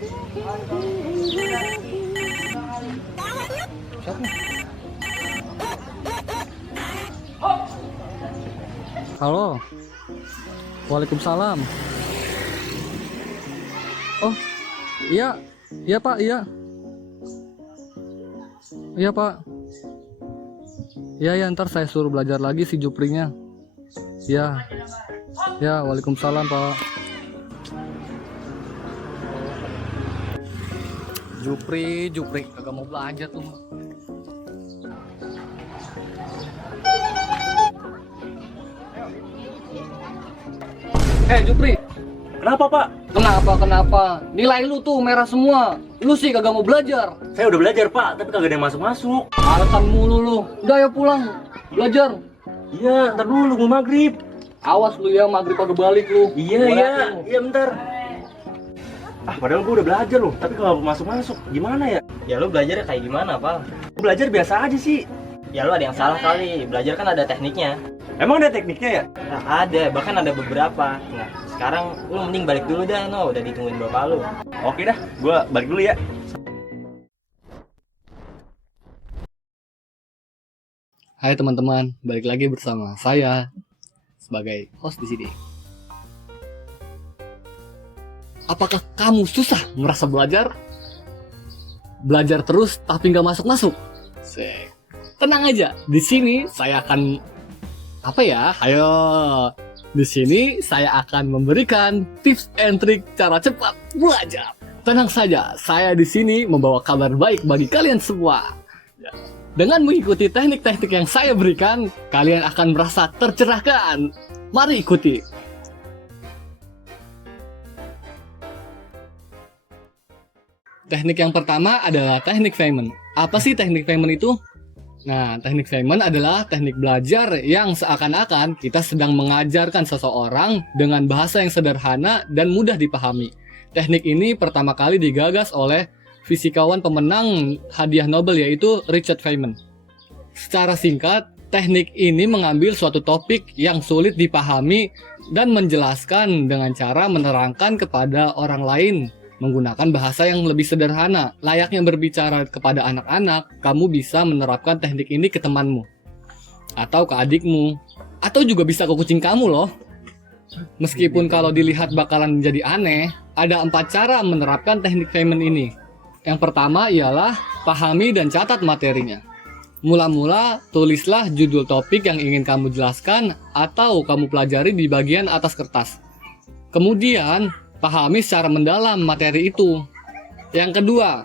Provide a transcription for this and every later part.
Siapa? Halo. Waalaikumsalam. Oh, iya. Iya, Pak, iya. Iya, Pak. Iya, ya, ntar saya suruh belajar lagi si Juprinya. Iya. Ya, waalaikumsalam, Pak. Jupri kagak mau belajar tuh. Jupri, Kenapa, Pak? kenapa? Nilai lu tuh merah semua. Lu sih kagak mau belajar. Saya udah belajar, Pak, tapi kagak ada yang masuk-masuk. Alasan mulu lu. Udah ya pulang. Belajar. Iya, ntar dulu mau maghrib. Awas lu ya, maghrib kagak balik lu. Iya, bentar. Padahal gua udah belajar loh, tapi kalau masuk-masuk gimana ya? Ya lu belajar kayak gimana, Pal? Belajar biasa aja sih. Ya lu ada yang salah kali. Belajar kan ada tekniknya. Emang ada tekniknya ya? Nah, ada, bahkan ada beberapa. Nah, sekarang lu mending balik dulu dah, no. Udah ditungguin bapak lu. Oke dah, gua balik dulu ya. Hai teman-teman, balik lagi bersama saya sebagai host di sini. Apakah kamu susah merasa belajar? Belajar terus tapi nggak masuk-masuk? Tenang aja, di sini saya akan Ayo, di sini saya akan memberikan tips and trik cara cepat belajar. Tenang saja, saya di sini membawa kabar baik bagi kalian semua. Dengan mengikuti teknik-teknik yang saya berikan, kalian akan merasa tercerahkan. Mari ikuti. Teknik yang pertama adalah teknik Feynman. Apa sih teknik Feynman itu? Nah, teknik Feynman adalah teknik belajar yang seakan-akan kita sedang mengajarkan seseorang dengan bahasa yang sederhana dan mudah dipahami. Teknik ini pertama kali digagas oleh fisikawan pemenang hadiah Nobel yaitu Richard Feynman. Secara singkat, teknik ini mengambil suatu topik yang sulit dipahami dan menjelaskan dengan cara menerangkan kepada orang lain menggunakan bahasa yang lebih sederhana. Layaknya berbicara kepada anak-anak, kamu bisa menerapkan teknik ini ke temanmu, atau ke adikmu, atau juga bisa ke kucing kamu loh. Meskipun kalau dilihat bakalan menjadi aneh, ada 4 cara menerapkan teknik Feynman ini. Yang pertama ialah pahami dan catat materinya. Mula-mula, tulislah judul topik yang ingin kamu jelaskan atau kamu pelajari di bagian atas kertas. Kemudian, pahami secara mendalam materi itu. Yang kedua,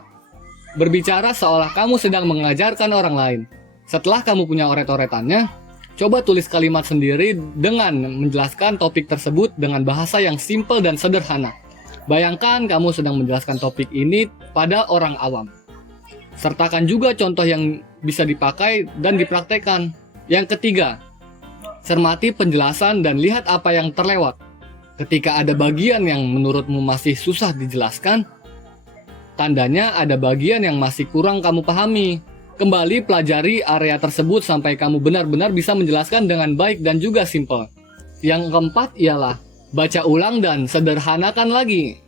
berbicara seolah kamu sedang mengajarkan orang lain. Setelah kamu punya oret-oretannya, coba tulis kalimat sendiri dengan menjelaskan topik tersebut dengan bahasa yang simpel dan sederhana. Bayangkan kamu sedang menjelaskan topik ini pada orang awam. Sertakan juga contoh yang bisa dipakai dan dipraktekkan. Yang ketiga, cermati penjelasan dan lihat apa yang terlewat. Ketika ada bagian yang menurutmu masih susah dijelaskan, tandanya ada bagian yang masih kurang kamu pahami. Kembali pelajari area tersebut sampai kamu benar-benar bisa menjelaskan dengan baik dan juga simpel. Yang keempat ialah baca ulang dan sederhanakan lagi.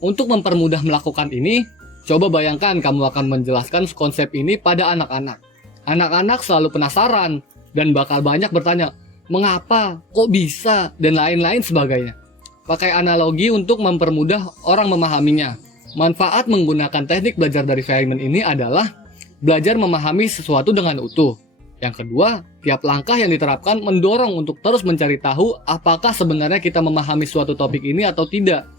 Untuk mempermudah melakukan ini, coba bayangkan kamu akan menjelaskan konsep ini pada anak-anak. Anak-anak selalu penasaran dan bakal banyak bertanya, mengapa, kok bisa, dan lain-lain sebagainya. Pakai analogi untuk mempermudah orang memahaminya. Manfaat menggunakan teknik belajar dari Feynman ini adalah belajar memahami sesuatu dengan utuh. Yang kedua, tiap langkah yang diterapkan mendorong untuk terus mencari tahu apakah sebenarnya kita memahami suatu topik ini atau tidak.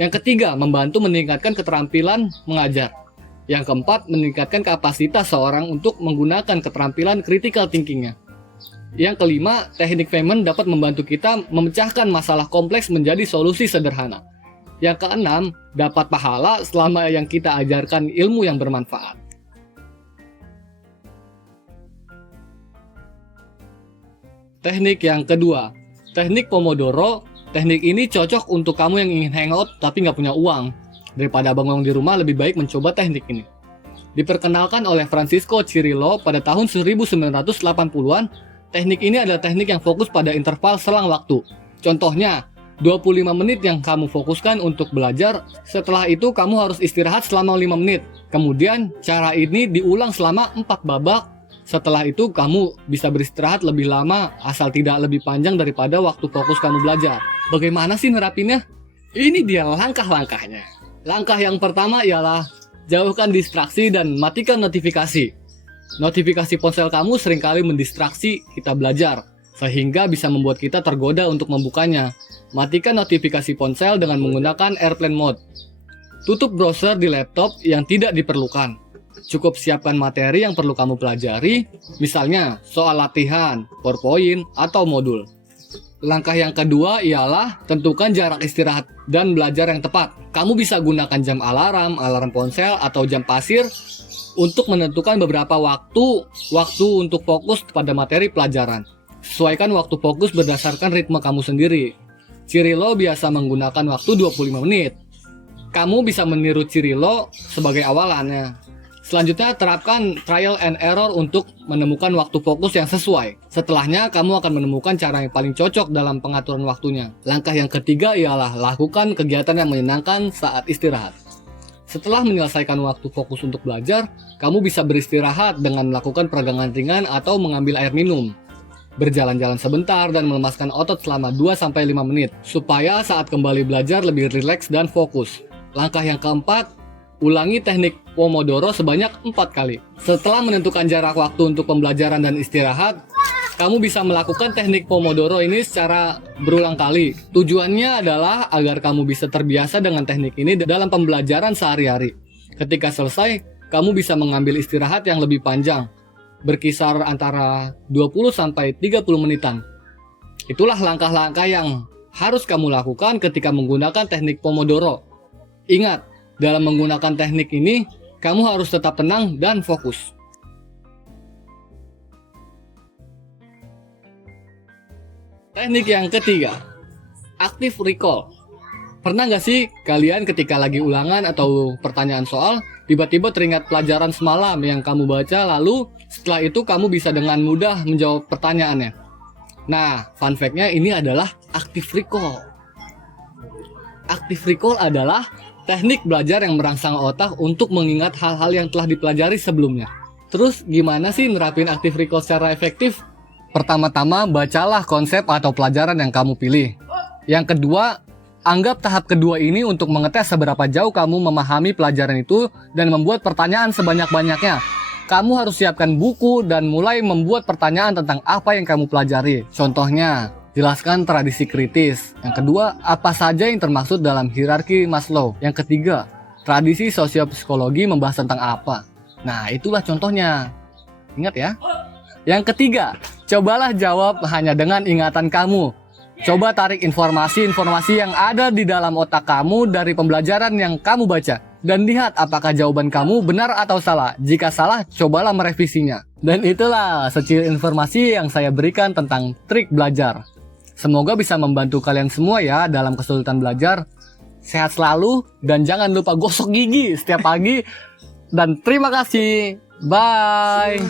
Yang ketiga, membantu meningkatkan keterampilan mengajar. Yang keempat, meningkatkan kapasitas seorang untuk menggunakan keterampilan critical thinking-nya. Yang kelima, teknik Feynman dapat membantu kita memecahkan masalah kompleks menjadi solusi sederhana. Yang keenam, dapat pahala selama yang kita ajarkan ilmu yang bermanfaat. Teknik yang kedua, teknik Pomodoro. Teknik ini cocok untuk kamu yang ingin hangout tapi nggak punya uang. Daripada bengong di rumah, lebih baik mencoba teknik ini. Diperkenalkan oleh Francisco Cirillo pada tahun 1980-an, teknik ini adalah teknik yang fokus pada interval selang waktu. Contohnya, 25 menit yang kamu fokuskan untuk belajar. Setelah itu kamu harus istirahat selama 5 menit. Kemudian cara ini diulang selama 4 babak. Setelah itu kamu bisa beristirahat lebih lama asal tidak lebih panjang daripada waktu fokus kamu belajar. Bagaimana sih nerapinnya? Ini dia langkah-langkahnya. Langkah yang pertama ialah jauhkan distraksi dan matikan notifikasi. Notifikasi ponsel kamu seringkali mendistraksi kita belajar, sehingga bisa membuat kita tergoda untuk membukanya. Matikan notifikasi ponsel dengan menggunakan airplane mode. Tutup browser di laptop yang tidak diperlukan. Cukup siapkan materi yang perlu kamu pelajari, misalnya soal latihan, PowerPoint, atau modul. Langkah yang kedua ialah tentukan jarak istirahat dan belajar yang tepat. Kamu bisa gunakan jam alarm, alarm ponsel, atau jam pasir untuk menentukan beberapa waktu untuk fokus pada materi pelajaran. Sesuaikan waktu fokus berdasarkan ritme kamu sendiri. Cirilo biasa menggunakan waktu 25 menit. Kamu bisa meniru Cirilo sebagai awalannya. Selanjutnya terapkan trial and error untuk menemukan waktu fokus yang sesuai. Setelahnya kamu akan menemukan cara yang paling cocok dalam pengaturan waktunya. Langkah yang ketiga ialah lakukan kegiatan yang menyenangkan saat istirahat. Setelah menyelesaikan waktu fokus untuk belajar, kamu bisa beristirahat dengan melakukan peregangan ringan atau mengambil air minum. Berjalan-jalan sebentar dan melemaskan otot selama 2-5 menit, supaya saat kembali belajar lebih rileks dan fokus. Langkah yang keempat, ulangi teknik Pomodoro sebanyak 4 kali. Setelah menentukan jarak waktu untuk pembelajaran dan istirahat, kamu bisa melakukan teknik Pomodoro ini secara berulang kali. Tujuannya adalah agar kamu bisa terbiasa dengan teknik ini dalam pembelajaran sehari-hari. Ketika selesai, kamu bisa mengambil istirahat yang lebih panjang, berkisar antara 20-30 menitan. Itulah langkah-langkah yang harus kamu lakukan ketika menggunakan teknik Pomodoro. Ingat, dalam menggunakan teknik ini, kamu harus tetap tenang dan fokus. Teknik yang ketiga, active recall. Pernah nggak sih kalian ketika lagi ulangan atau pertanyaan soal, tiba-tiba teringat pelajaran semalam yang kamu baca, lalu setelah itu kamu bisa dengan mudah menjawab pertanyaannya. Nah, fun fact-nya ini adalah active recall. Active recall adalah teknik belajar yang merangsang otak untuk mengingat hal-hal yang telah dipelajari sebelumnya. Terus gimana sih nerapin active recall secara efektif? Pertama-tama, bacalah konsep atau pelajaran yang kamu pilih. Yang kedua, anggap tahap kedua ini untuk mengetes seberapa jauh kamu memahami pelajaran itu dan membuat pertanyaan sebanyak-banyaknya. Kamu harus siapkan buku dan mulai membuat pertanyaan tentang apa yang kamu pelajari. Contohnya, jelaskan tradisi kritis. Yang kedua, apa saja yang termaksud dalam hierarki Maslow. Yang ketiga, tradisi sosiopsikologi membahas tentang apa. Nah, itulah contohnya. Ingat ya. Yang ketiga, cobalah jawab hanya dengan ingatan kamu. Coba tarik informasi-informasi yang ada di dalam otak kamu dari pembelajaran yang kamu baca. Dan lihat apakah jawaban kamu benar atau salah. Jika salah, cobalah merevisinya. Dan itulah secil informasi yang saya berikan tentang trik belajar. Semoga bisa membantu kalian semua ya dalam kesulitan belajar. Sehat selalu dan jangan lupa gosok gigi setiap pagi. Dan terima kasih. Bye.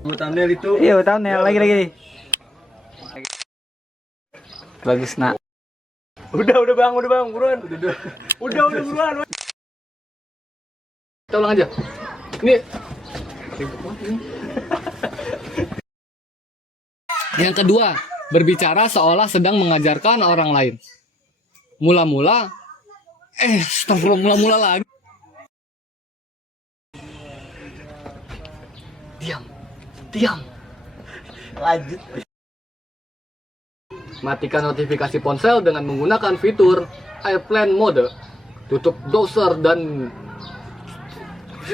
Thumbnail itu. Iya, thumbnail lagi. Bagus nak. Udah bang, buruan. Udah buruan. Kita ulang aja. Ini. Yang kedua, berbicara seolah sedang mengajarkan orang lain. Mula-mula, mula-mula lagi. Diam. Lanjut. Matikan notifikasi ponsel dengan menggunakan fitur airplane mode. Tutup browser dan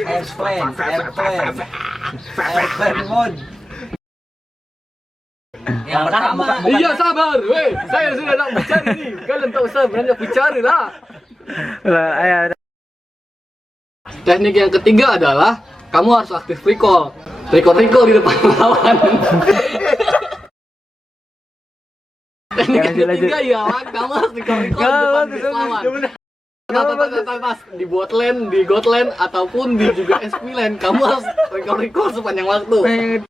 Airplane mode. Yang pertama, iya sabar, weh, saya sudah nak bicara nih. Kalian tak usah banyak bicara lah. Ayo. Teknik yang ketiga adalah kamu harus aktif recall. Recall di depan lawan. Teknik yang ketiga ialah kamu harus recall di depan lawan. Tas di botland, di gotland ataupun di juga SP lane, kamu harus recall sepanjang waktu.